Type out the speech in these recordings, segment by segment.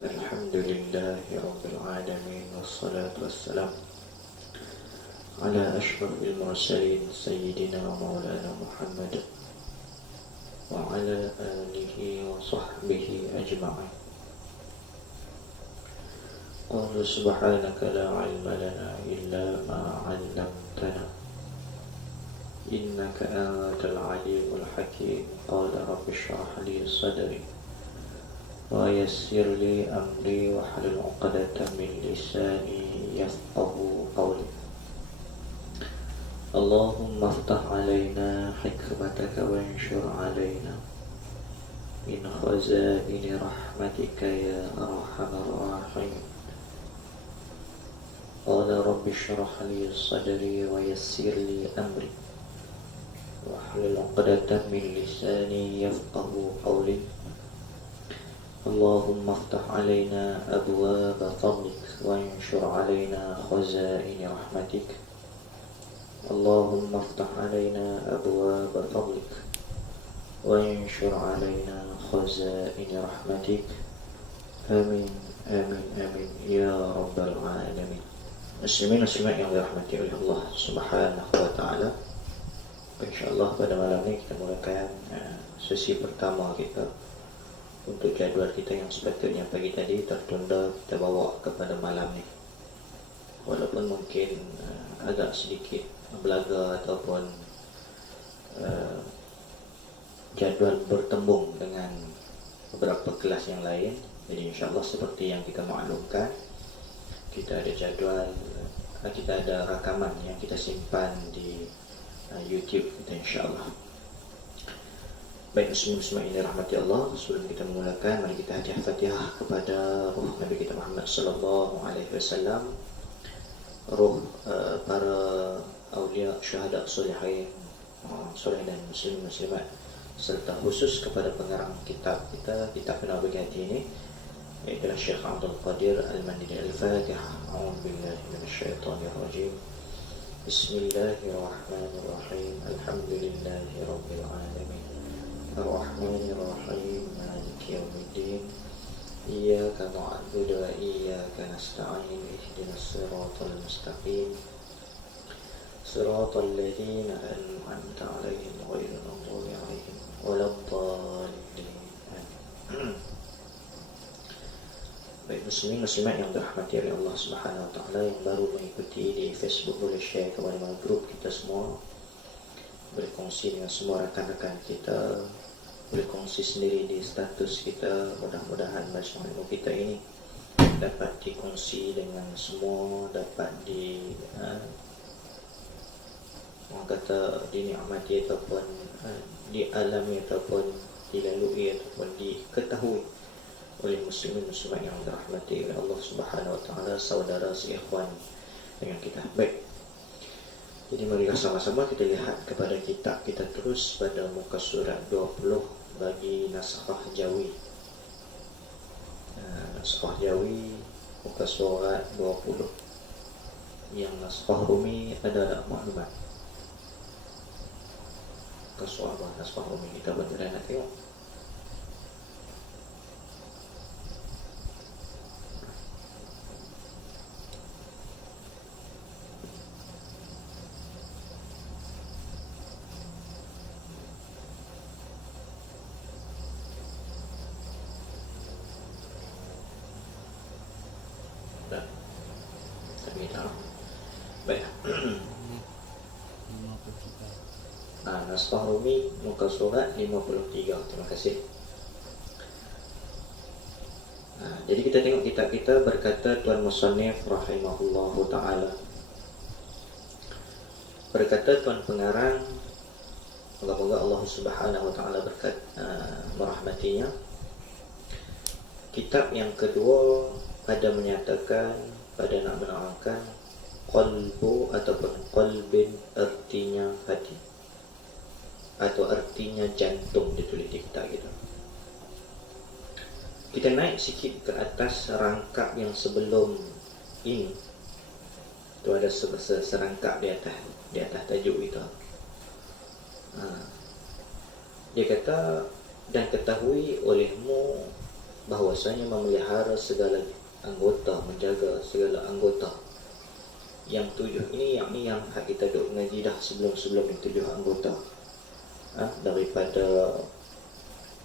الحمد لله رب العالمين والصلاة والسلام على أشرف المرسلين سيدنا ومولانا محمد وعلى آله وصحبه أجمعين. قال سبحانك لا علم لنا إلا ما علمتنا إنك أنت العليم الحكيم. قال رب اشرح لي صدري ويسر لي أمري واحلل عقدة من لساني يفقه قولي. اللهم افتح علينا حكمتك وانشر علينا من خزائن رحمتك يا أرحم الراحمين. قال رب اشرح لي صدري ويسر لي أمري واحلل عقدة من لساني يفقه قولي. اللهم افتح علينا أبواب فضلك وانشر علينا خزائن رحمتك. اللهم افتح علينا أبواب فضلك وانشر علينا خزائن رحمتك. آمين آمين آمين يا رب العالمين. Muslimin muslimat yang dirahmati oleh Allah Subhanahu wa taala. InsyaAllah pada malam ini kita mulakan sesi pertama kita untuk jadual kita yang sepatutnya pagi tadi tertunda, kita bawa kepada malam ni. Walaupun mungkin agak sedikit belaga ataupun jadual bertembung dengan beberapa kelas yang lain. Jadi insyaAllah seperti yang kita maklumkan, kita ada jadual, kita ada rakaman yang kita simpan di YouTube kita insyaAllah. Baik, muslim-muslim ini rahmati Allah. Sebelum kita memulakan, mari kita hadiah Fatihah kepada ruh Nabi kita Muhammad sallallahu alaihi wasallam, ruh para awliya, syuhada, solihin, soleh dan muslim-muslimat, serta khusus kepada pengarang kitab kita, kitab Penuh Hati ini, yaitu Syekh Abdul Qadir Al-Mandini. Al-Fatihah. A'udzubillahi minasyaitonir rajim. Bismillahirrahmanirrahim. Alhamdulillahi rabbil alamin. الرحمن الرحيم مالك يوم الدين إياك نعبد وإياك نستعين اهدنا الصراط المستقيم صراط الذين أنعمت عليهم غير المغضوب عليهم ولا الضالين. Baik, muslimin muslimat yang dirahmati oleh Allah Subhanahu wa taala, yang baru mengikuti di Facebook, boleh share kepada grup kita semua, boleh kongsi dengan semua rakan-rakan kita, boleh kongsi sendiri di status kita. Mudah-mudahan majlis ilmu kita ini dapat dikongsi dengan semua, dapat orang kata dinikmati ataupun dialami ataupun dilalui ataupun diketahui oleh muslimin muslimat yang dirahmati oleh Allah Subhanahu wa taala, saudara seikhwan dengan kita. Baik, jadi marilah sama-sama kita lihat kepada kitab kita terus pada muka surat 20 bagi naskah Jawi. Naskah Jawi muka surat 20. Yang naskah Rumi adalah maklumat. Muka surat naskah Rumi kita betul nak tengok. Baik. Naskah Rumi muka surat 53. Terima kasih. Jadi kita tengok kitab kita. Berkata Tuan Musannif rahimahullahu ta'ala, berkata Tuan Pengarang, moga-moga Allah Subhanahu wa ta'ala berkat merahmatinya, kitab yang kedua pada menyatakan, pada nak menerangkan qalbu ataupun qalbin, artinya hati atau artinya jantung, ditulis di kitab kita. Kita naik sikit ke atas rangkap yang sebelum ini. Itu ada serangkap di atas tajuk kita. Dia kata, dan ketahui olehmu bahwasanya memelihara segala anggota, menjaga segala anggota yang 7 ini, yang kita duk ngaji dah sebelum-sebelum ini, 7 anggota, daripada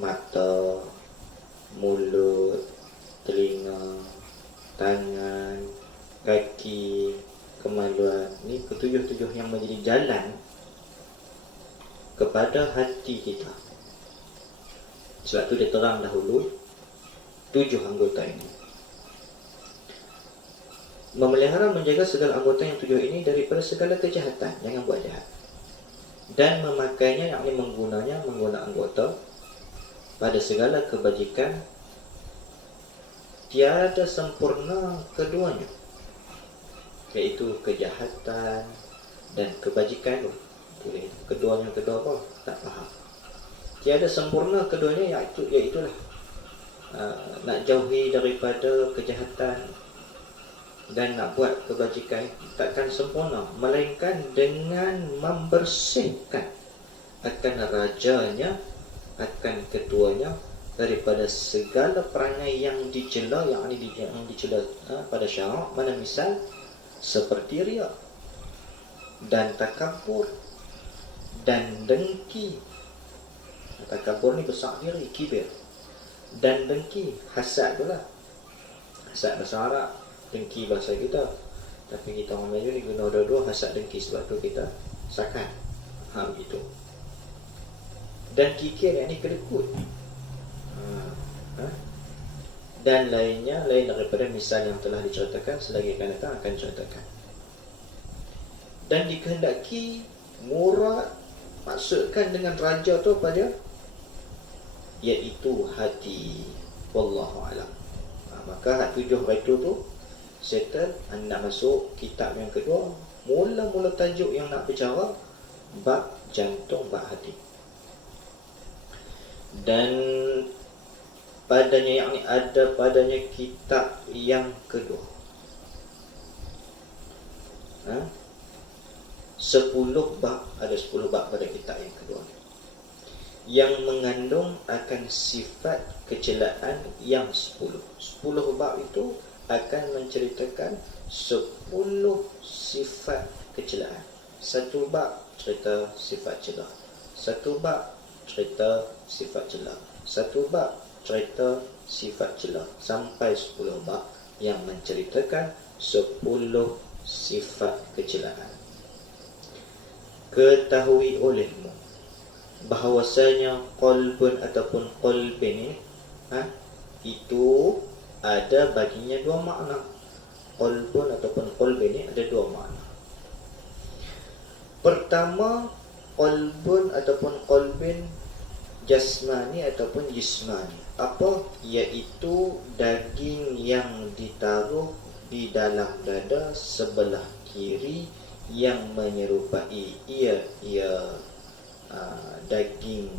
mata, mulut, telinga, tangan, kaki, kemaluan. Ini ketujuh-tujuh yang menjadi jalan kepada hati kita. Sebab tu dia terang dahulu 7 anggota ini. Memelihara, menjaga segala anggota yang 7 ini daripada segala kejahatan, jangan buat jahat. Dan memakainya, yakni menggunakan anggota pada segala kebajikan, tiada sempurna keduanya, iaitu kejahatan dan kebajikan. Keduanya kedua apa? Tak faham. Tiada sempurna keduanya, iaitulah nak jauhi daripada kejahatan dan nak buat kebajikan takkan sempurna, melainkan dengan membersihkan akan rajanya, akan ketuanya daripada segala perangai yang dicela, yang dicela pada syarak. Mana misal seperti riya dan takabur dan dengki. Takabur ni besar diri, kibir, dan dengki, hasad itulah. Hasad bahasa Arab, dengki bahasa kita, tapi kita orang Melayu ni guna dua-dua, hasad dengki, sebab tu kita sakan begitu. Dan kikir, yang ni kedekut, dan lainnya, lain daripada misal yang telah diceritakan, selagi akan datang akan diceritakan. Dan dikehendaki murad, maksudkan dengan raja tu apa dia? Iaitu hati. Wallahu alam. Maka hak 7 itu tu settle. Anda masuk kitab yang kedua, mula-mula tajuk yang nak bicara bab jantung, bab hati. Dan padanya, yang ni ada padanya kitab yang kedua, 10 bab, ada 10 bab pada kitab yang kedua, yang mengandung akan sifat kecelaan yang 10 bab itu akan menceritakan 10 sifat kecelaan. Satu bab cerita sifat celah, satu bab cerita sifat celah, satu bab cerita sifat celah, sampai 10 bab yang menceritakan 10 sifat kecelaan. Ketahui olehmu bahawasanya qalbun ataupun qalbin ini, itu ada baginya 2 makna. Qalbun ataupun qalbin ini ada 2 makna. Pertama, qalbun ataupun qalbin jasmani ataupun jismani. Apa? Iaitu daging yang ditaruh di dalam dada sebelah kiri, yang menyerupai daging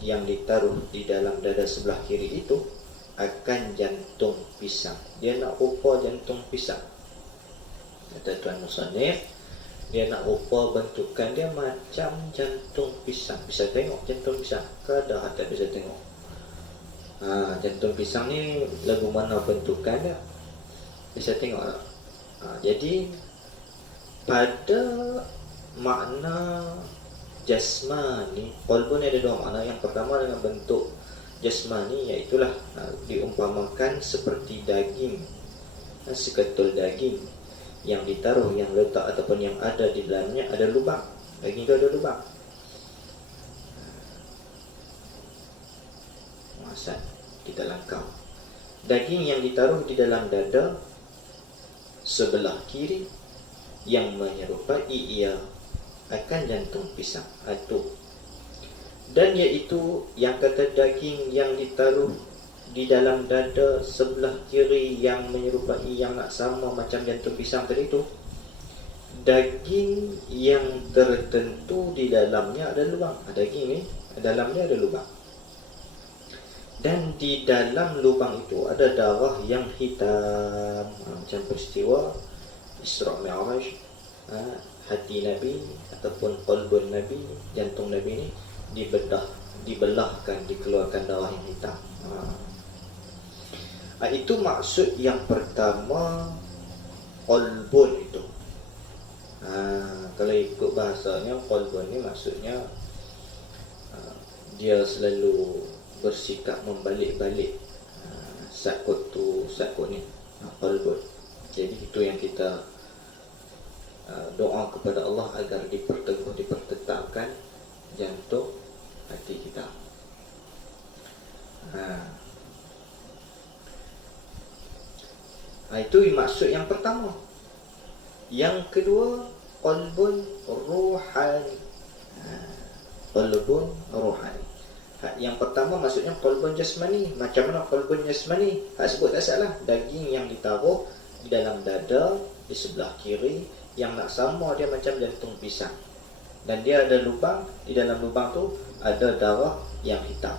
yang ditaruh di dalam dada sebelah kiri itu akan jantung pisang. Dia nak rupa jantung pisang, kata Tuan Musannif. Dia nak rupa bentukan dia macam jantung pisang. Bisa tengok jantung pisang? Kadang tak bisa tengok. Jantung pisang ni lagu mana bentukan dia? Bisa tengok tak? Jadi pada makna jasmani, qalbun ada 2 makna. Yang pertama dengan bentuk jasmani, iaitulah diumpamakan seperti daging, seketul daging yang ditaruh, yang letak ataupun yang ada di dalamnya ada lubang. Daging itu ada lubang. Maksud kita langkau. Daging yang ditaruh di dalam dada sebelah kiri, yang menyerupai akan jantung pisang itu. Dan iaitu yang kata daging yang ditaruh di dalam dada sebelah kiri yang menyerupai, yang nak sama macam jantung pisang tadi itu, daging yang tertentu di dalamnya ada lubang. Daging ni dalamnya ada lubang, dan di dalam lubang itu ada darah yang hitam, macam peristiwa Isra' Mi'raj, hati Nabi ataupun qalbun Nabi, jantung Nabi ni dibelahkan, dikeluarkan darah yang hitam. Itu maksud yang pertama qalbun itu. Kalau ikut bahasanya qalbun ni maksudnya dia selalu bersikap membalik-balik sakut tu sakut ni, qalbun. Jadi itu yang kita doa kepada Allah agar dipertetapkan jantung hati kita. Itu maksud yang pertama. Yang kedua, qalbun ruhani. Qalbun ruhani. Yang pertama maksudnya qalbun jasmani. Macam mana qalbun jasmani? Sebut tak salah. Daging yang ditaruh di dalam dada, di sebelah kiri, yang nak sama dia macam jantung pisang. Dan dia ada lubang, di dalam lubang tu ada darah yang hitam.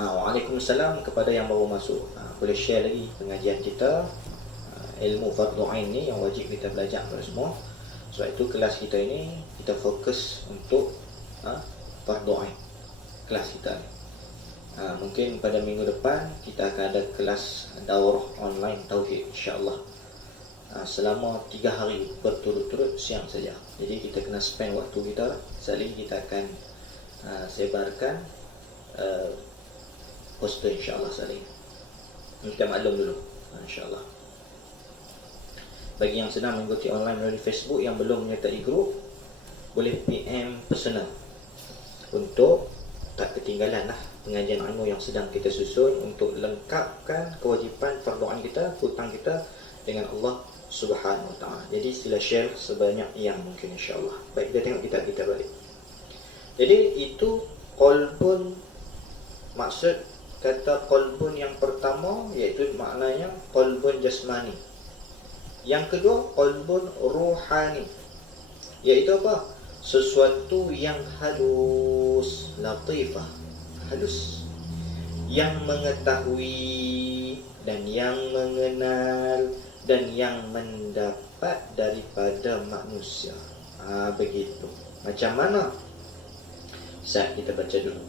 Waalaikumsalam kepada yang baru masuk. Boleh share lagi pengajian kita, ilmu fardu ain ni yang wajib kita belajar kepada semua. Sebab itu kelas kita ini kita fokus untuk fardu ain kelas kita ni. Mungkin pada minggu depan kita akan ada kelas daurah online tauhid insya-Allah. Selama 3 hari berturut-turut siang saja. Jadi kita kena spend waktu kita. Sekali kita akan sebarkan poster insya-Allah sekali. Kita maklum dulu insya-Allah. Bagi yang sedang mengikuti online melalui Facebook yang belum menyertai grup, boleh PM personal untuk tak ketinggalan pengajian ilmu yang sedang kita susun untuk lengkapkan kewajipan fardu ain kita, hutang kita dengan Allah Subhanahu Wa Taala. Jadi sila share sebanyak yang mungkin insya-Allah. Baik, kita tengok kita balik. Jadi itu qalbun, maksud kata qalbun yang pertama iaitu maknanya qalbun jasmani. Yang kedua qalbun ruhani, iaitu apa? Sesuatu yang halus, latifah, halus, yang mengetahui dan yang mengenal dan yang mendapat daripada manusia. Begitu. Macam mana? Kita baca dulu.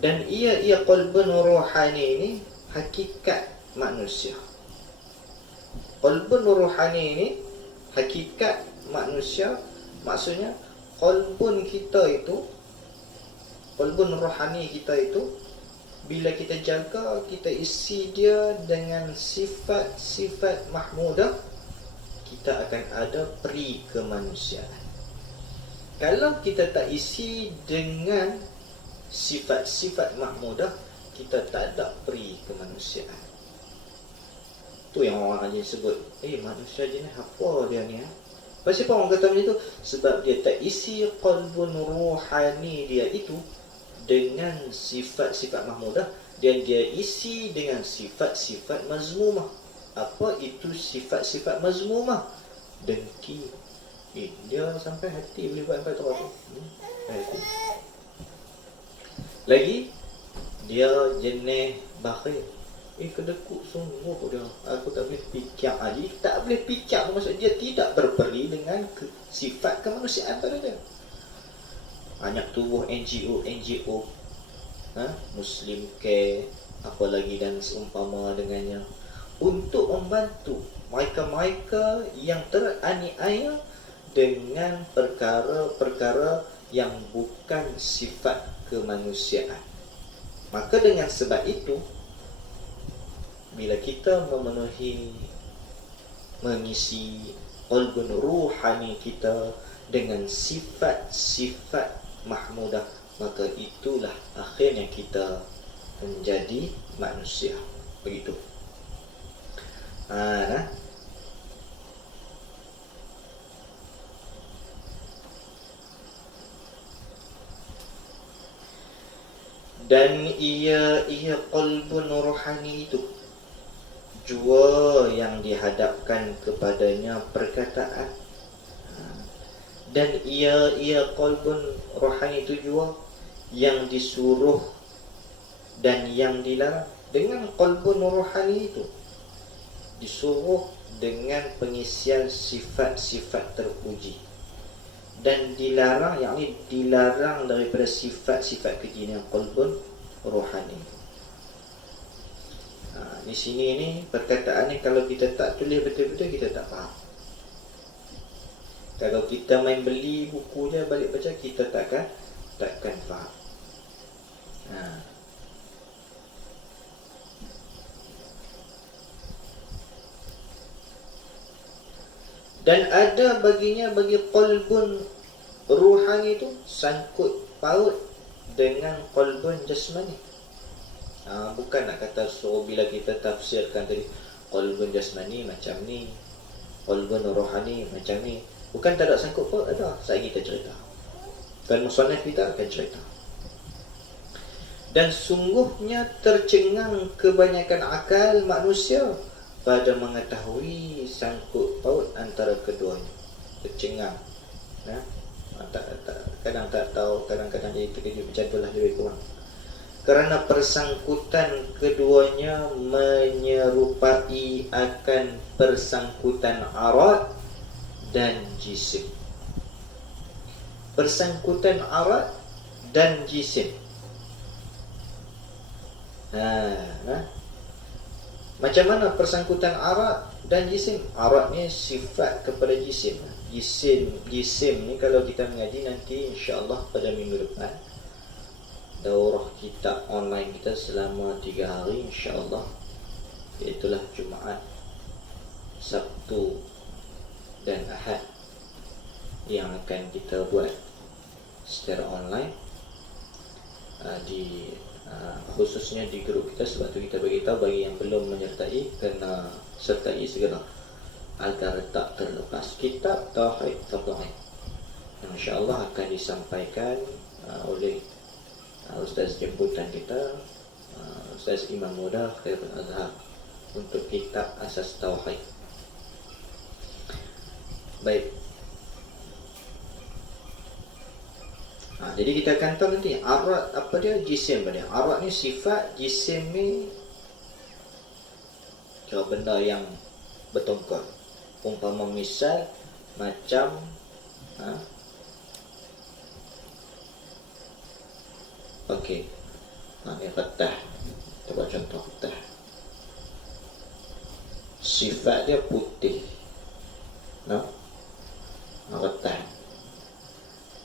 Dan ia qalbun ruhani ini hakikat manusia. Qalbun ruhani ini hakikat manusia. Maksudnya qalbun kita itu, qalbun ruhani kita itu, bila kita jaga, kita isi dia dengan sifat-sifat mahmudah, kita akan ada peri kemanusiaan. Kalau kita tak isi dengan sifat-sifat mahmudah, kita tak ada peri kemanusiaan. Tu yang orang aja sebut, manusia jenis apa dia ni? Kenapa orang kata macam tu? Sebab dia tak isi qalbun ruhani dia itu dengan sifat-sifat mahmudah, dia isi dengan sifat-sifat mazmumah. Apa itu sifat-sifat mazmumah? Dengki. Dia sampai hati boleh buat sampai tu. Lagi dia jenis bakhil. Kedekut sungguh dia. Aku tak boleh fikir. Jadi tak boleh fikir maksud dia tidak berperi dengan sifat kemanusiaan pada dia. Banyak tubuh NGO Muslim Care, apa lagi dan seumpama dengannya, untuk membantu mereka-mereka yang teraniaya dengan perkara-perkara yang bukan sifat kemanusiaan. Maka dengan sebab itu, bila kita mengisi qalbun ruhani kita dengan sifat-sifat mahmudah, maka itulah akhirnya kita menjadi manusia. Begitu. Dan ia qalbun ruhani itu jua yang dihadapkan kepadanya perkataan. Dan ia qalbun rohani itu jua yang disuruh dan yang dilarang. Dengan qalbun rohani itu disuruh dengan pengisian sifat-sifat terpuji, dan dilarang, yakni dilarang daripada sifat-sifat keji dengan qalbun rohani. Di sini ni perkataan ni kalau kita tak tulis betul-betul kita tak faham. Kalau kita main beli buku je balik baca, kita takkan faham. Dan ada baginya bagi qalbun ruhani itu sangkut paut dengan qalbun jasmani. Bukan nak kata bila kita tafsirkan tadi qalbun jasmani macam ni, qalbun rohani macam ni. Bukan tak ada sangkut paut, ada. Saya kita cerita. Dan musannaf kita akan cerita. Dan sungguhnya tercengang kebanyakan akal manusia pada mengetahui sangkut paut antara keduanya. Tercengang. Kadang tak tahu, kadang-kadang dia terkejut macam itulah lebih kurang. Kerana persangkutan keduanya menyerupai akan persangkutan arad dan jisim. Persangkutan arad dan jisim. Macam mana persangkutan arad dan jisim? Arad ni sifat kepada jisim. Jisim ni kalau kita mengaji nanti insya-Allah pada minggu depan daurah kita online kita selama 3 hari insya-Allah, iaitulah Jumaat, Sabtu dan Ahad yang akan kita buat secara online khususnya di grup kita. Sebab tu kita beritahu bagi yang belum menyertai kena sertai segera agar tak terlepas kitab Tauhid Fadail yang insya-Allah akan disampaikan oleh Ustaz jemputan kita, Ustaz Imam Muda Khairul Azhar, untuk kitab Asas Tauhid. Baik. Jadi kita akan tahu nanti arad apa dia, jisim apa dia. Arad ni sifat, jisim ni kira benda yang bertongkar. Umpama misal macam okey. Ni fatah. Kita buat contoh fatah. Sifat dia putih. Fatah.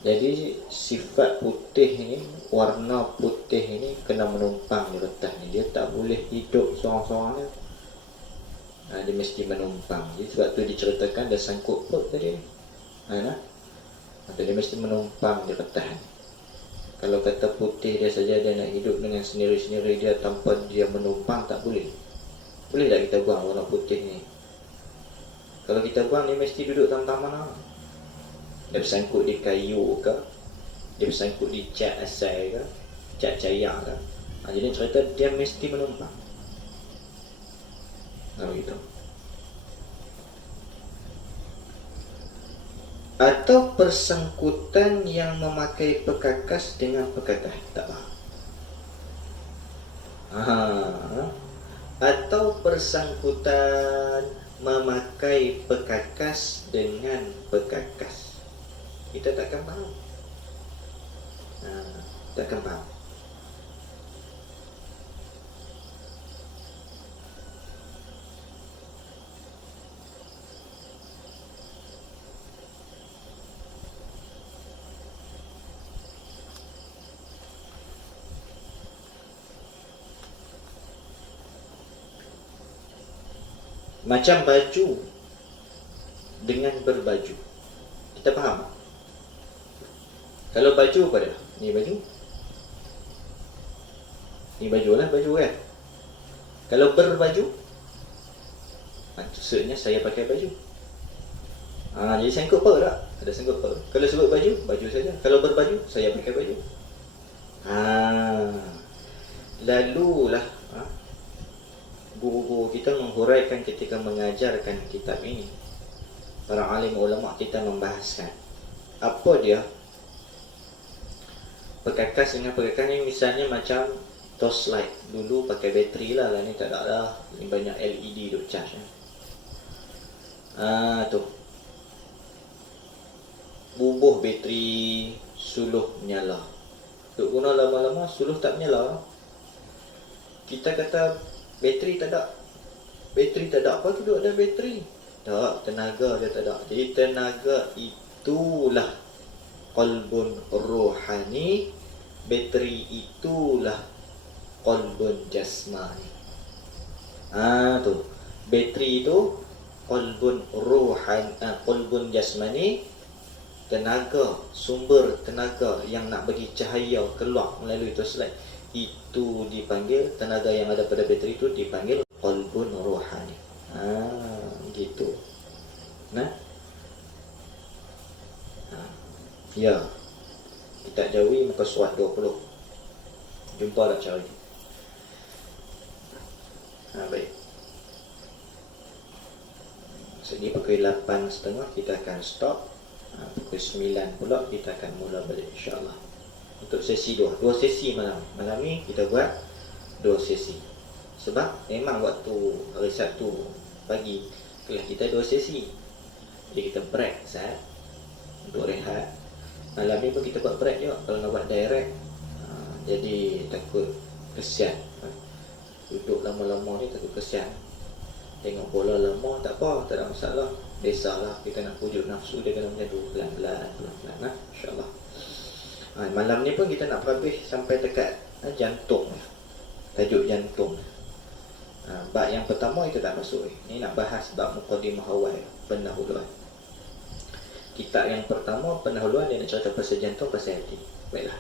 Jadi sifat putih ni, warna putih ni kena menumpang di fatah ni. Dia tak boleh hidup seorang-seorang ni. Dia mesti menumpang. Jadi sebab tu diceritakan dia sangkut paut tadi. Dia mesti menumpang di fatah ni. Kalau kata putih dia saja, dia nak hidup dengan sendiri-sendiri dia tanpa dia menumpang, tak boleh. Boleh tak kita buang warna putih ni? Kalau kita buang, dia mesti duduk tanpa mana. Dia bersangkut di kayu ke, dia bersangkut di cat asal ke, cat cair ke. Jadi cerita dia mesti menumpang. Begitu. Atau persangkutan yang memakai pekakas dengan pekatah. Tak faham. Atau persangkutan memakai pekakas dengan pekakas. Kita takkan faham. Takkan faham. Macam baju dengan berbaju. Kita faham? Kalau baju apa dia? Ni baju. Ni baju lah, baju kan? Kalau berbaju, maksudnya saya pakai baju. Jadi sangkut paut tak? Ada sangkut paut. Kalau sebut baju, baju saja. Kalau berbaju, saya pakai baju. Lalulah guru-guru kita menghuraikan ketika mengajarkan kitab ini. Para alim ulama kita membahaskan apa dia pekakas dengan pekakas ni. Misalnya macam torchlight, dulu pakai bateri lah, ni tak ada lah, ni banyak LED duk charge. Tu bubuh bateri, suluh menyala. Duk guna lama-lama suluh tak menyala. Kita kata bateri tak ada. Bateri tak ada, apa tu duduk ada bateri? Tak, tenaga dia tak ada. Jadi tenaga itulah qalbun ruhani, bateri itulah qalbun jasmani. Tu bateri itu qalbun qalbun jasmani, tenaga, sumber tenaga yang nak bagi cahaya keluar melalui torchlight, itu dipanggil, tenaga yang ada pada bateri itu dipanggil qalbun ruhani. Gitu. Nah, ya, kita jawi muka surat 20. Jumpa tak cari. Baik. Jadi pukul 8.30 kita akan stop. Pukul 9 pula kita akan mula balik, insyaAllah. Untuk sesi 2 sesi malam. Malam ni kita buat 2 sesi. Sebab memang waktu hari Sabtu pagi kelas kita 2 sesi. Jadi kita break saat untuk rehat. Malam ni pun kita buat break juga. Kalau nak buat direct, jadi takut kesian. Duduk lama-lama ni takut kesian. Tengok bola lama tak apa, tak ada masalah. Biasalah, kita nak pujuk nafsu dia kena macam tu, pelan-pelan insyaAllah. Malam ni pun kita nak habis sampai dekat jantung, tajuk jantung. Bab yang pertama itu tak masuk. Ni nak bahas bab muqaddimah awal, pendahuluan. Kitab yang pertama, pendahuluan, dia nak cerita pasal jantung, pasal hati. Baiklah,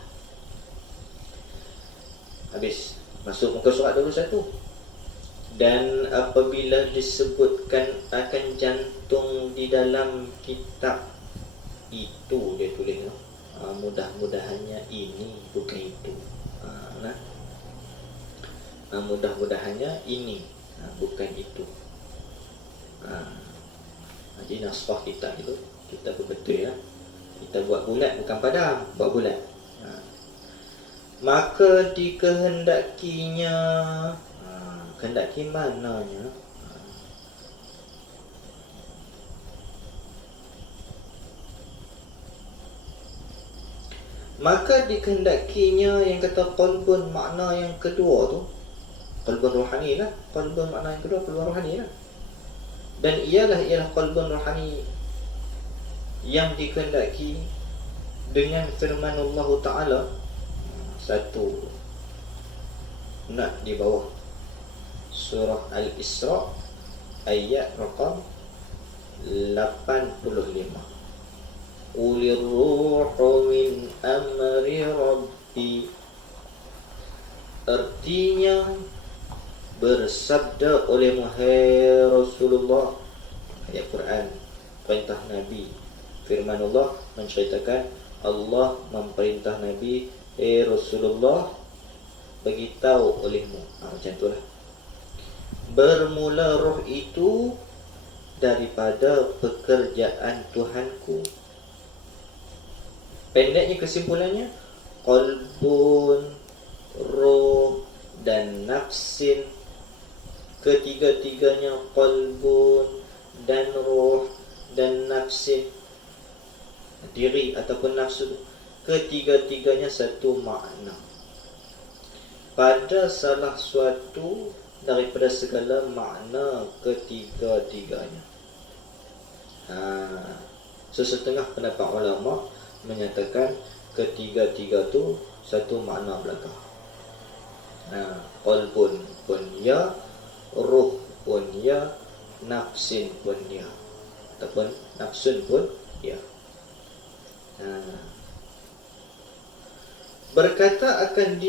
habis masuk muka surat 21. Dan apabila disebutkan akan jantung di dalam kitab itu, dia tulis mudah-mudahannya ini bukan itu. Mudah-mudahannya ini, bukan itu. Jadi naskah kitab itu kita betul ya. Kita buat bulat, bukan padam, buat bulat. Maka dikehendakinya, kehendaki mananya? Maka dikehendakinya yang kata qalbun, makna yang kedua tu qalbun rohani lah. Qalbun makna yang kedua qalbun rohani lah. Dan ialah qalbun rohani yang dikehendaki dengan firman Allah Ta'ala. Satu nak di bawah surah Al-Isra ayat rakam 85. Ulir ruhu min amri rabbi, artinya bersabda oleh Muhammad Rasulullah, ayat Quran, perintah Nabi, firman Allah menceritakan Allah memerintah Nabi, Rasulullah, beritahu olehmu. Macam itulah. Bermula roh itu daripada pekerjaan Tuhanku. Pendeknya kesimpulannya, qalbun, roh dan nafsin, ketiga-tiganya qalbun dan roh dan nafsin, diri ataupun nafsu, ketiga-tiganya satu makna pada salah suatu daripada segala makna ketiga-tiganya. Sesetengah pendapat ulama menyatakan ketiga-tiga tu satu makna belaka. Qalbun pun ya, ruh pun ya, nafsin pun ya, ataupun nafsun pun ya. Berkata akan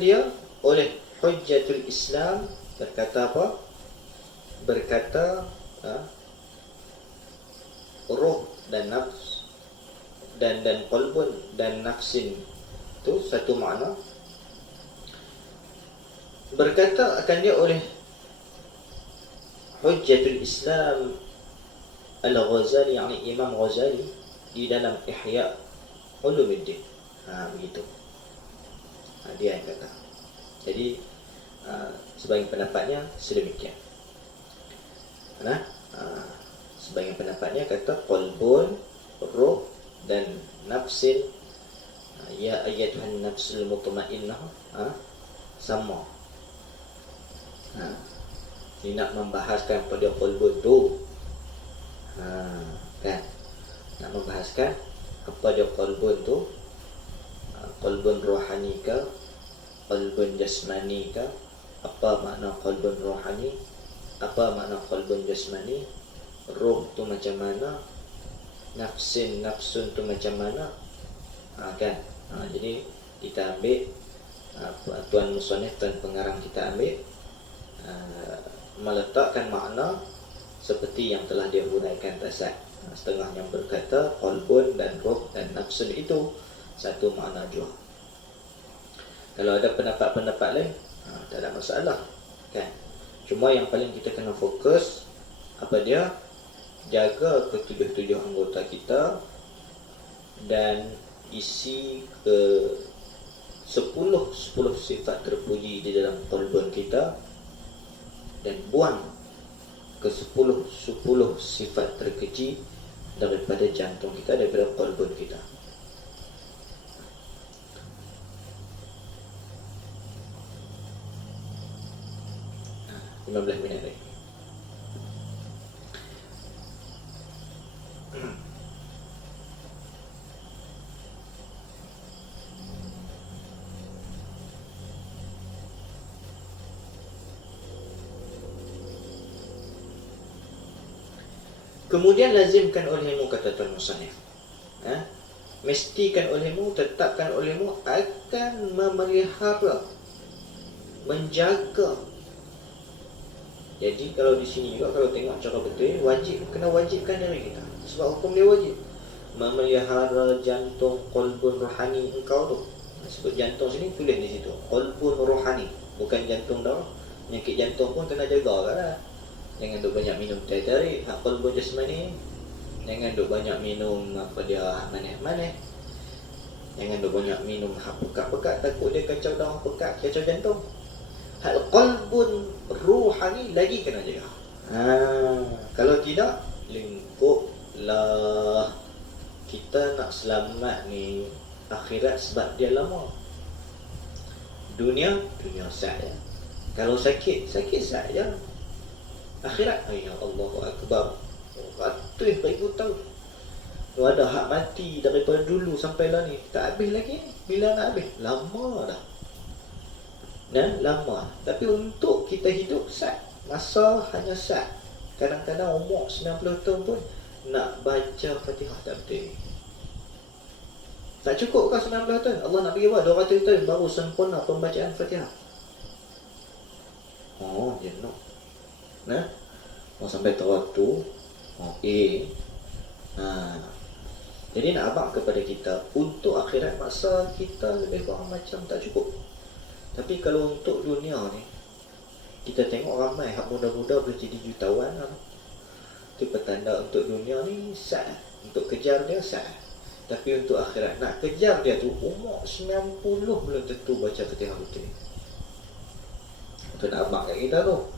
dia, oleh Hujjatul Islam. Berkata apa? Berkata roh dan nafs dan qalbun dan nafsin itu satu makna. Berkata akan dia oleh Hujjatul Islam Al-Ghazali, yakni Imam Ghazali, di dalam Ihya Ulumuddin. Begitu. Dia yang kata. Jadi sebagian pendapatnya sedemikian. Sebagian pendapatnya kata qalbun, roh dan nafsin, ya ayyatuhan nafsul mutmainnah, sama. Dia nak membahaskan pada qalbun tu, kan, nak membahaskan kepada qalbun tu, qalbun rohani ke, qalbun jasmani ke, apa makna qalbun rohani, apa makna qalbun jasmani, roh tu macam mana, nafsun tu macam mana, kan. Jadi kita ambil, tuan musannif, tuan pengarang kita ambil, meletakkan makna seperti yang telah dia huraikan tasad. Setengah yang berkata qalbun dan roh dan nafsun itu satu makna jua. Kalau ada pendapat-pendapat lain, tak ada masalah, kan. Cuma yang paling kita kena fokus apa dia, jaga ketujuh-tujuh anggota kita dan isi ke 10 sifat terpuji di dalam qalbun kita, dan buang ke 10 sifat terkeji daripada jantung kita, daripada qalbun kita. 15 minit lagi. Kemudian lazimkan olehmu, kata Tuan Musannif, mestikan olehmu, tetapkan olehmu akan memelihara, menjaga. Jadi kalau di sini juga, kalau tengok cara betul, wajib, kena wajibkan diri kita, sebab hukum dia wajib. Memelihara jantung qalbun rohani engkau tu. Sebut jantung sini, tulis di situ qalbun rohani, bukan jantung darah. Penyakit jantung pun kena jaga kan. Jangan duk banyak minum teh tarik, hak qalbun jasmani. Jangan duk banyak minum apa dia, manis-manis. Jangan duk banyak minum hak pekat-pekat, takut dia kacau darah pekat, kacau jantung. Hak qalbun ruhani lagi kena jaga. Kalau tidak, lingkuplah. Kita nak selamat ni akhirat sebab dia lama. Dunia saja. Kalau sakit saja. Akhirat, ya Allahu Akbar, ratus ribu tahun. Ada hak mati daripada dulu sampai lah ni, tak habis lagi. Bila nak habis? Lama dah. Lama. Tapi untuk kita hidup sat, masa hanya sat. Kadang-kadang umur 90 tahun pun nak baca Fatihah tak betul. Tak cukup ke 90 tahun? Allah nak bagi apa? 200 tahun baru sempurna pembacaan Fatihah. Jenuh. Mau sampai tawatu. Jadi nak abang kepada kita, untuk akhirat masa kita lebih kurang macam tak cukup. Tapi kalau untuk dunia ni, kita tengok ramai hak muda-muda boleh jadi jutawan. Itu petanda untuk dunia ni sah. Untuk kejar dia sah. Tapi untuk akhirat, nak kejar dia tu, umur 90 belum tentu baca Fatihah betul. Itu nak abang kat kita tu.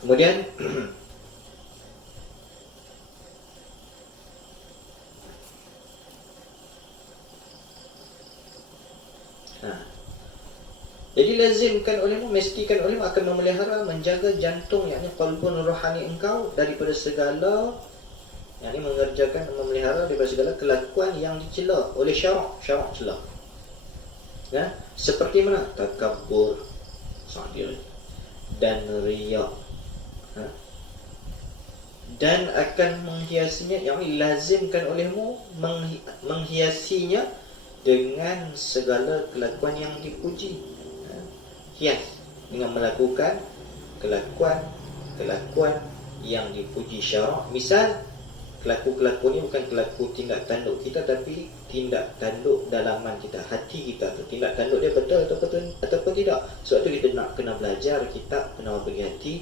Kemudian jadi lazimkan olehmu, mestikan olehmu akan memelihara, menjaga jantung, yakni qalbun rohani engkau, daripada segala, yakni mengerjakan, memelihara daripada segala kelakuan yang dicela oleh syarak cela. Seperti mana? Takabbur, sadil, dan riya. Dan akan menghiasinya, yakni lazimkan olehmu menghiasinya dengan segala kelakuan yang dipuji. Hias dengan melakukan kelakuan yang dipuji syarak. Misal, kelaku-kelaku ni bukan kelaku tindak tanduk kita, tapi tindak tanduk dalaman kita, hati kita tu. Tindak tanduk dia betul ataupun tidak. Sebab tu kita nak kena belajar kitab Penawar Bagi Hati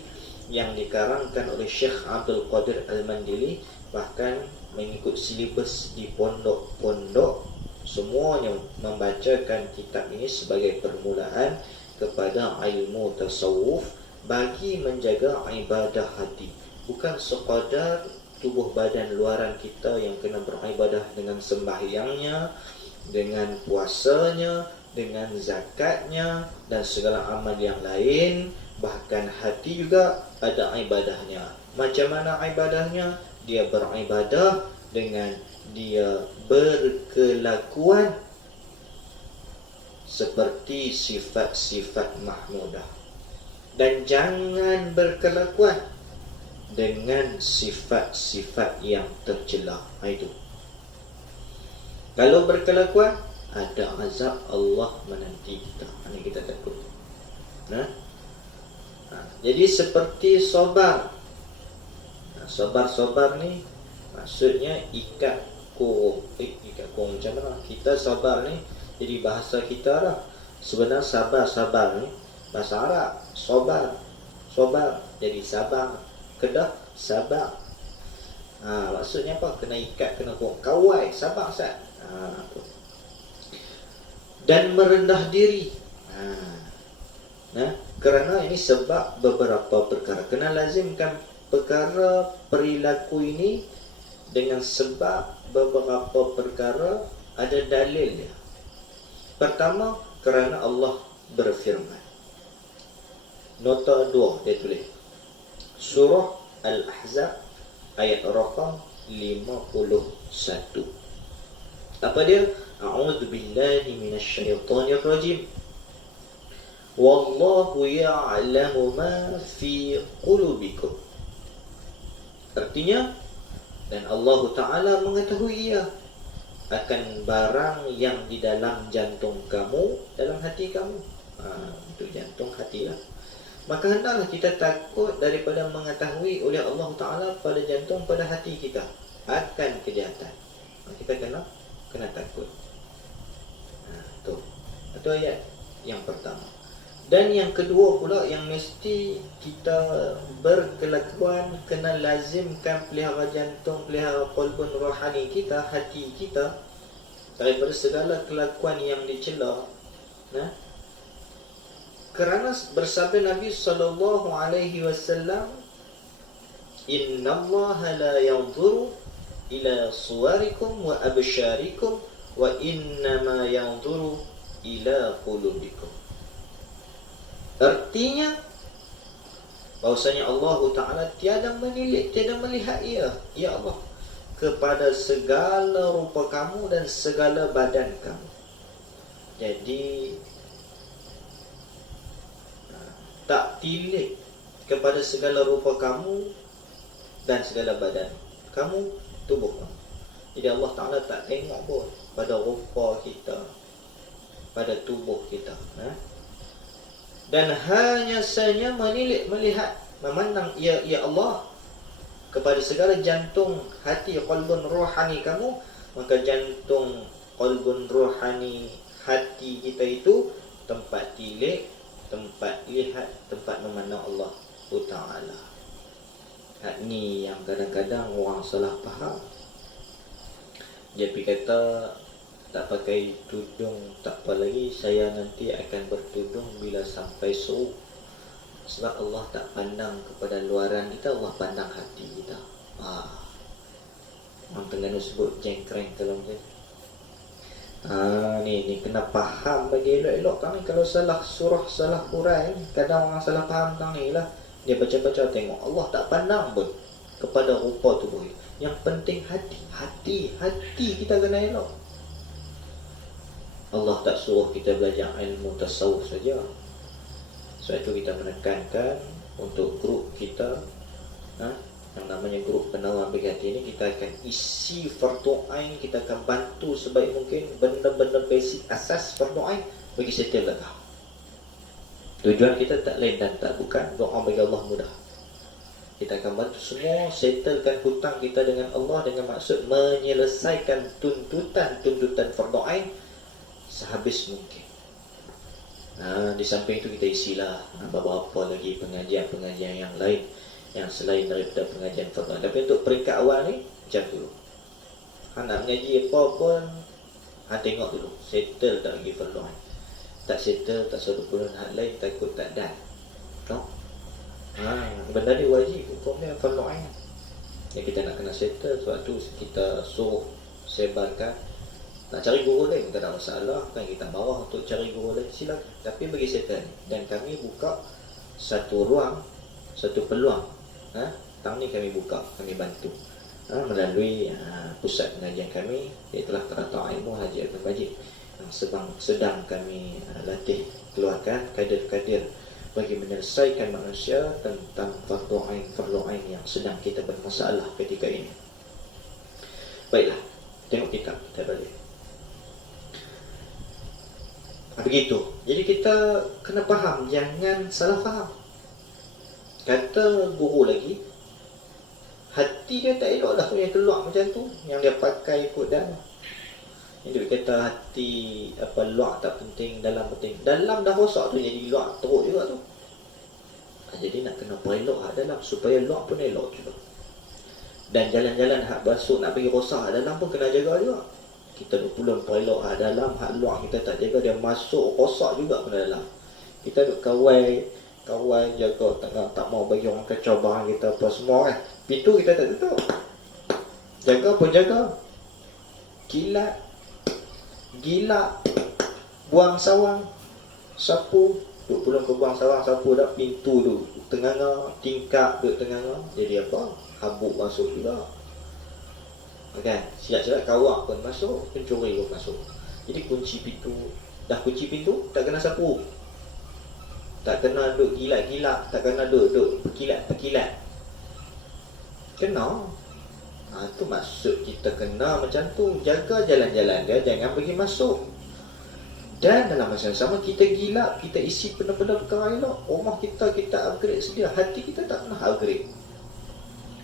yang dikarangkan oleh Syekh Abdul Qadir Al-Mandili. Bahkan mengikut silibus di pondok-pondok, semuanya membacakan kitab ini sebagai permulaan kepada ilmu tasawuf bagi menjaga ibadah hati. Bukan sekadar tubuh badan luaran kita yang kena beribadah dengan sembahyangnya, dengan puasanya, dengan zakatnya dan segala amal yang lain. Bahkan hati juga ada ibadahnya. Macam mana ibadahnya? Dia beribadah dengan dia berkelakuan seperti sifat-sifat mahmudah, dan jangan berkelakuan dengan sifat-sifat yang tercela. Itu kalau berkelakuan ada azab Allah menanti kita. Ini kita takut. Jadi seperti sabar. Sabar ni maksudnya ikat kurung. Ikat kurung macam mana? Kita sabar ni jadi bahasa kita lah. Sebenarnya sabar ni bahasa Arab. Sabar jadi sabar. Kedah sabar. Maksudnya apa? Kena ikat, kena kurung. Kawai, sabar sat. Dan merendah diri. Kerana ini sebab beberapa perkara. Kena lazimkan perkara perilaku ini dengan sebab beberapa perkara ada dalil dia. Pertama, kerana Allah berfirman. Nota 2 dia tulis. Surah Al-Ahzab ayat rakam 51. Apa dia? A'udzu billahi minasyaitonir rajim. Wallahu ya'lamu ma fi qulubikum. Artinya, dan Allah Ta'ala mengetahui ia akan barang yang di dalam jantung kamu, dalam hati kamu. Itu jantung hati lah. Maka hendaklah kita takut daripada mengetahui oleh Allah Ta'ala pada jantung, pada hati kita akan kejahatan. Kita kena takut. Itu ayat yang pertama. Dan yang kedua pula, yang mesti kita berkelakuan, kena lazimkan pelihara jantung, pelihara qalbun rohani kita, hati kita, daripada segala kelakuan yang dicela. Kerana bersabda Nabi SAW, Innallaha la yanzuru ila suwarikum wa absyarikum wa innama yanzuru ila qulubikum. Artinya bahwasanya Allah Ta'ala tiada menilik, tiada melihat ia, ya Allah, kepada segala rupa kamu dan segala badan kamu. Jadi tak tilik kepada segala rupa kamu dan segala badan kamu, tubuh kamu. Jadi Allah Ta'ala tak tengok pun pada rupa kita, pada tubuh kita. Dan hanya saja menilik, melihat, memandang ya Allah kepada segala jantung, hati, qalbun rohani kamu. Maka jantung, qalbun rohani, hati kita itu tempat tilik, tempat lihat, tempat memandang Allah Ta'ala. Ini yang kadang-kadang orang salah faham. Dia kata tak pakai tudung tak apa lagi, saya nanti akan bertudung bila sampai suruh. Sebab Allah tak pandang kepada luaran kita, Allah pandang hati kita. Orang Terengganu sebut jengkreng kalau macam ni kena faham bagi elok-elok. Tang ni kalau salah surah, salah hurai, kadang orang salah faham tang ni lah. Dia baca-baca tengok Allah tak pandang pun kepada rupa tubuh. Yang penting hati kita kena elok. Allah tak suruh kita belajar ilmu tasawuf saja. Sebab itu kita menekankan untuk grup kita, yang namanya grup penawar bagi hati ini, kita akan isi fardu ain. Kita akan bantu sebaik mungkin benda-benda basic asas fardu ain bagi setiap lagah. Tujuan kita tak lain dan tak bukan doa bagi Allah mudah. Kita akan bantu semua settlekan hutang kita dengan Allah dengan maksud menyelesaikan tuntutan fardu ain sehabis mungkin. Di samping itu kita isilah beberapa lagi pengajian yang lain yang selain daripada pengajian fardu. Tapi untuk peringkat awal ni macam tu. Nak mengaji apa pun, tengok dulu settle tak lagi fardu ain. Tak settle, tak suruh pulun hak lain, takut tak dan. No? Benda ni wajib, hukumnya fardu ain. Yang kita nak kena settle, sebab tu kita suruh sebarkan. Nak cari guru lain tak ada masalah, kan kita bawah untuk cari guru lain, silakan. Tapi bagi settle ni, dan kami buka satu ruang, satu peluang. Tahun ni kami buka, kami bantu melalui pusat pengajian kami, iaitulah Teratak Ilmu Haji Abdul Majid, yang sedang kami latih keluarkan kadir-kadir bagi menyelesaikan manusia tentang fardu ain yang sedang kita bermasalah ketika ini. Baiklah, tengok kitab kita balik. Begitu. Jadi kita kena faham, jangan salah faham. Kata guru lagi, hati dia tak elok dah yang keluar macam tu, yang dia pakai ikut dalam. Yang dia kata hati luar tak penting, dalam penting. Dalam dah rosak tu, jadi luar teruk juga tu. Jadi nak kena elok hak dalam supaya luar pun elok juga. Dan jalan-jalan hak basuh nak bagi rosak hak dalam pun kena jaga juga. Kita 20 elok hak dalam, hak luar kita tak jaga, dia masuk rosak juga kena dalam. Kita duk kawal jaga tak mau bagi orang kacau barang kita apa semua kan. Pintu kita tak tutup. Jaga pun jaga. Gilak. Buang sawang. Sapu. Duk pulang ke buang sawang, sapu dah pintu tu. Tenganga, tingkap duk tenganga. Jadi apa? Habuk masuk juga. Kan? Siap-siap kawak pun masuk, pencuri pun masuk. Jadi kunci pintu. Dah kunci pintu, tak kena sapu. Tak kena duk gilak-gilak. Tak kena duk pekilat. Kena. Itu maksud kita kena macam tu. Jaga jalan-jalan dia, jangan bagi masuk. Dan dalam masa yang sama kita gilak, kita isi benda-benda perkara elok. Rumah kita upgrade sedia. Hati kita tak pernah upgrade.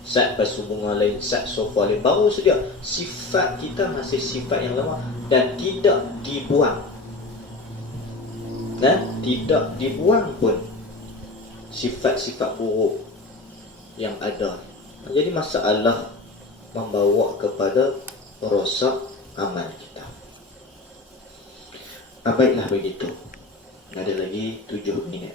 Sat basuh bunga lain, sat sofa lain, baru sedia. Sifat kita masih sifat yang lama dan tidak dibuang. Tidak dibuang pun sifat-sifat buruk yang ada. Jadi masalah membawa kepada rosak amal kita. Baiklah begitu. Ada lagi 7 minit.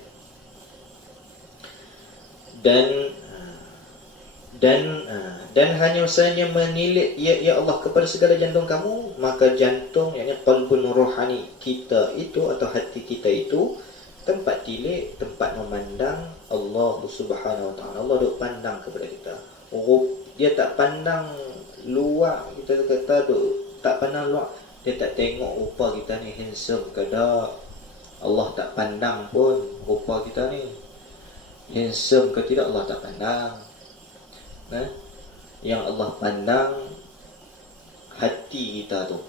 Dan hanya saja menilik ya Allah kepada segala jantung kamu, maka jantung yakni qalbun rohani kita itu atau hati kita itu tempat tilik, tempat memandang Allah Subhanahu wa taala. Allah duk pandang kepada kita. Dia tak pandang luar, kita kata tak pandang luar. Dia tak tengok rupa kita ni handsome ke tak. Allah tak pandang pun rupa kita ni handsome ke tidak, Allah tak pandang. Yang Allah pandang hati kita tu.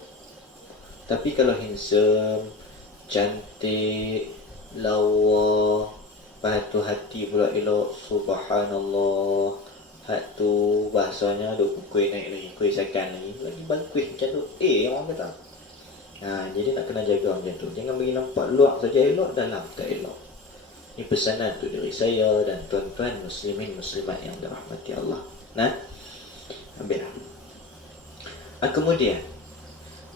Tapi kalau handsome, cantik, lawa, lepas tu hati pula elok, subhanallah. Hak tu bahasanya duk kuih naik lagi, kuih sakan lagi bangkuih macam tu. Orang kata. Jadi nak kena jaga macam tu. Jangan bagi nampak luar saja elok, dalam tak elok. Ini pesanan untuk diri saya dan tuan-tuan muslimin muslimat yang dirahmati Allah. Ambil. Kemudian,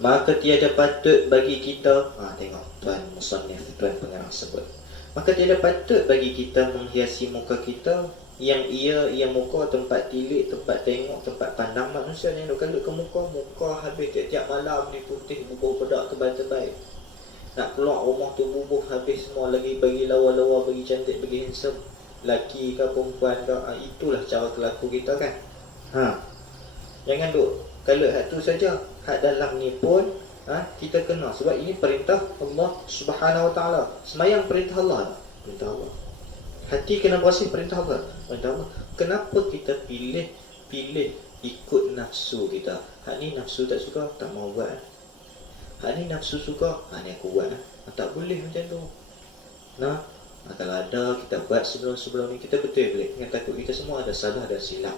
maka tiada patut bagi kita, tengok tuan musannif, tuan pengarang sebut. Maka tiada patut bagi kita menghiasi muka kita yang ia muka tempat tilik, tempat tengok, tempat pandang manusia yang duk kalut ke muka habis tiap malam ni putih bubuh bedak tebal-tebal. Nak keluar rumah tu bubuh habis semua, lagi bagi lawa-lawa, bagi cantik, bagi handsome. Laki ke perempuan ke, itulah cara kelaku kita kan. Jangan duk kalut hak tu saja. Hak dalam ni pun kita kena, sebab ini perintah Allah Subhanahu wa taala. Semayang perintah Allah. Perintah Allah. Hati kena bersih, perintah Allah. Perintah Allah. Kenapa kita pilih ikut nafsu kita? Hak ni nafsu tak suka, tak mau buat. Hak ni nafsu suka, ni aku buat. Tak boleh macam tu. Kalau ada kita buat sebelum ni, kita betul boleh. Dengan takut kita semua ada salah dan silap.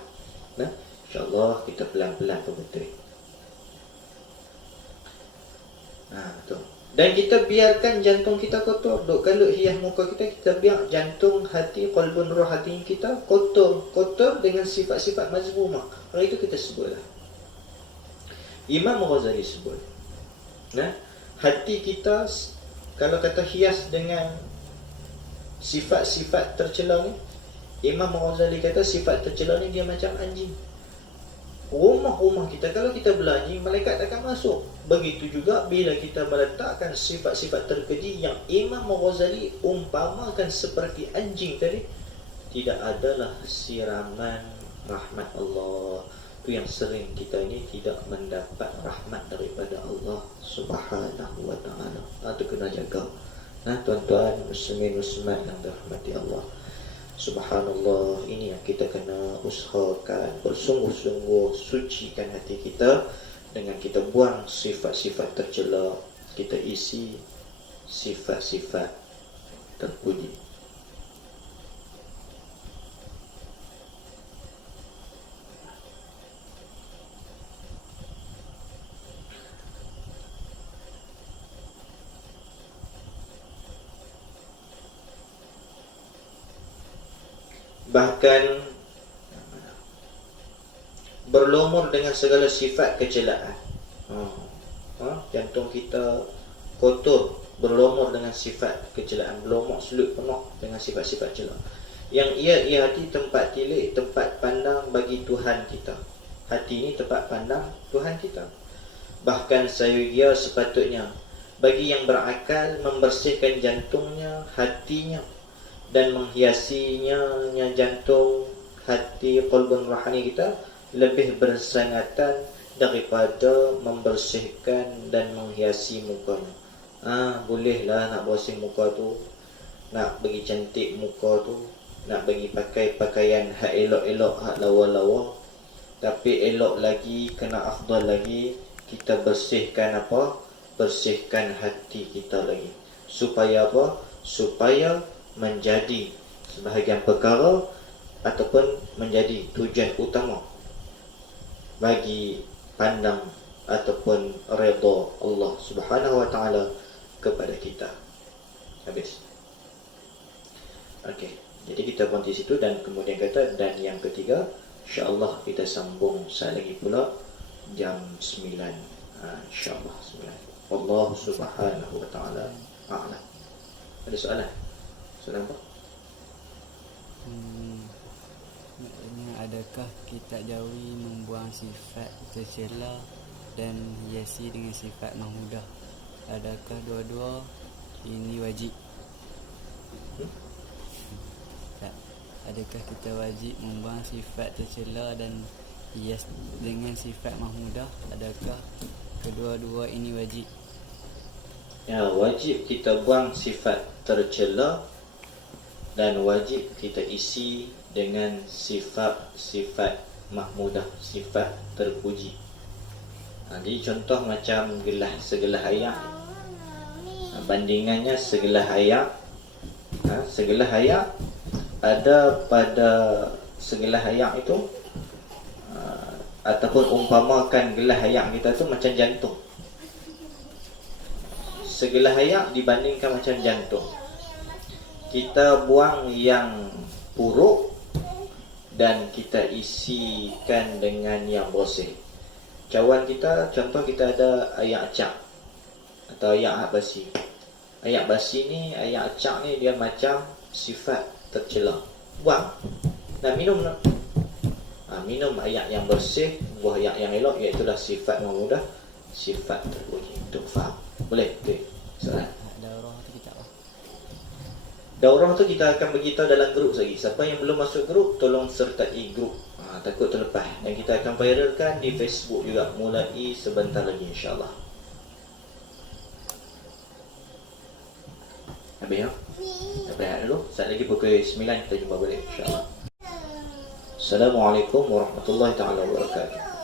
InsyaAllah kita pelan-pelan betul. Tu. Dan kita biarkan jantung kita kotor. Duk kalut hias muka kita biar jantung, hati, qalbun roh hati kita kotor dengan sifat-sifat mazmumah. Hari itu kita sebutlah. Imam Ghazali sebut, nah, hati kita kalau kata hias dengan sifat-sifat tercela ni, Imam Ghazali kata sifat tercela ni dia macam anjing. Rumah-rumah kita kalau kita belanjing, malaikat takkan masuk. Begitu juga bila kita meletakkan sifat-sifat terkeji yang Imam Ghazali umpamakan seperti anjing tadi, tidak adalah siraman rahmat Allah. Itu yang sering kita ini tidak mendapat rahmat daripada Allah Subhanahu wa ta'ala. Itu kena jaga. Nah, tuan-tuan muslimin muslimat yang dirahmati Allah Subhanallah, ini yang kita kena usahakan, bersungguh-sungguh sucikan hati kita dengan kita buang sifat-sifat tercela, kita isi sifat-sifat terpuji. Bahkan berlumur dengan segala sifat kecelaan. Jantung kita kotor, berlumur dengan sifat kecelaan, berlumur selut penuh dengan sifat-sifat celah. Yang ia hati tempat tilik, tempat pandang bagi Tuhan kita. Hati ini tempat pandang Tuhan kita. Bahkan dia sepatutnya bagi yang berakal membersihkan jantungnya, hatinya, dan menghiasinya jantung, hati, qalbun rohani kita lebih bersengatan daripada membersihkan dan menghiasi mukanya. Bolehlah nak bersih muka tu, nak bagi cantik muka tu, nak bagi pakai pakaian hak elok-elok, hak lawa-lawa, tapi elok lagi, kena afdal lagi, kita bersihkan apa? Bersihkan hati kita lagi. Supaya apa? Supaya menjadi sebahagian perkara ataupun menjadi tujuan utama bagi pandang ataupun redha Allah Subhanahu wa ta'ala kepada kita. Habis. Okey, jadi kita berhenti situ dan kemudian kata, dan yang ketiga insya-Allah kita sambung sekali lagi pula jam 9. Insya-Allah 9. Allah Subhanahu wa ta'ala a'lam. Ada soalan? Soalan apa? Maknanya adakah kita jauhi membuang sifat tercela dan hiasi dengan sifat mahmudah? Adakah dua-dua ini wajib? Tak. Adakah kita wajib membuang sifat tercela dan hias dengan sifat mahmudah? Adakah kedua-dua ini wajib? Ya, wajib kita buang sifat tercela dan wajib kita isi dengan sifat-sifat mahmudah, sifat terpuji. Jadi contoh macam segelas air. Bandingannya segelas air. Segelas air ada pada segelas air itu ataupun umpamakan gelas air kita tu macam jantung. Segelas air dibandingkan macam jantung. Kita buang yang buruk dan kita isikan dengan yang bersih. Cawan kita, contoh kita ada air acak atau air basi. Air basi ni, air acak ni dia macam sifat tercela. Buang. Dan minum. Minum air yang bersih, buah air yang elok, iaitulah sifat mahmudah, sifat terpuji. Untuk faham. Boleh? Okey. Soalan. Daurah tu kita akan beritahu dalam grup lagi. Siapa yang belum masuk grup, tolong sertai grup. Takut terlepas. Dan kita akan viralkan di Facebook juga mulai sebentar lagi insya-Allah. Habis ya? Habis dulu. Saat lagi pukul 9 kita jumpa balik insya-Allah. Assalamualaikum warahmatullahi taala wabarakatuh.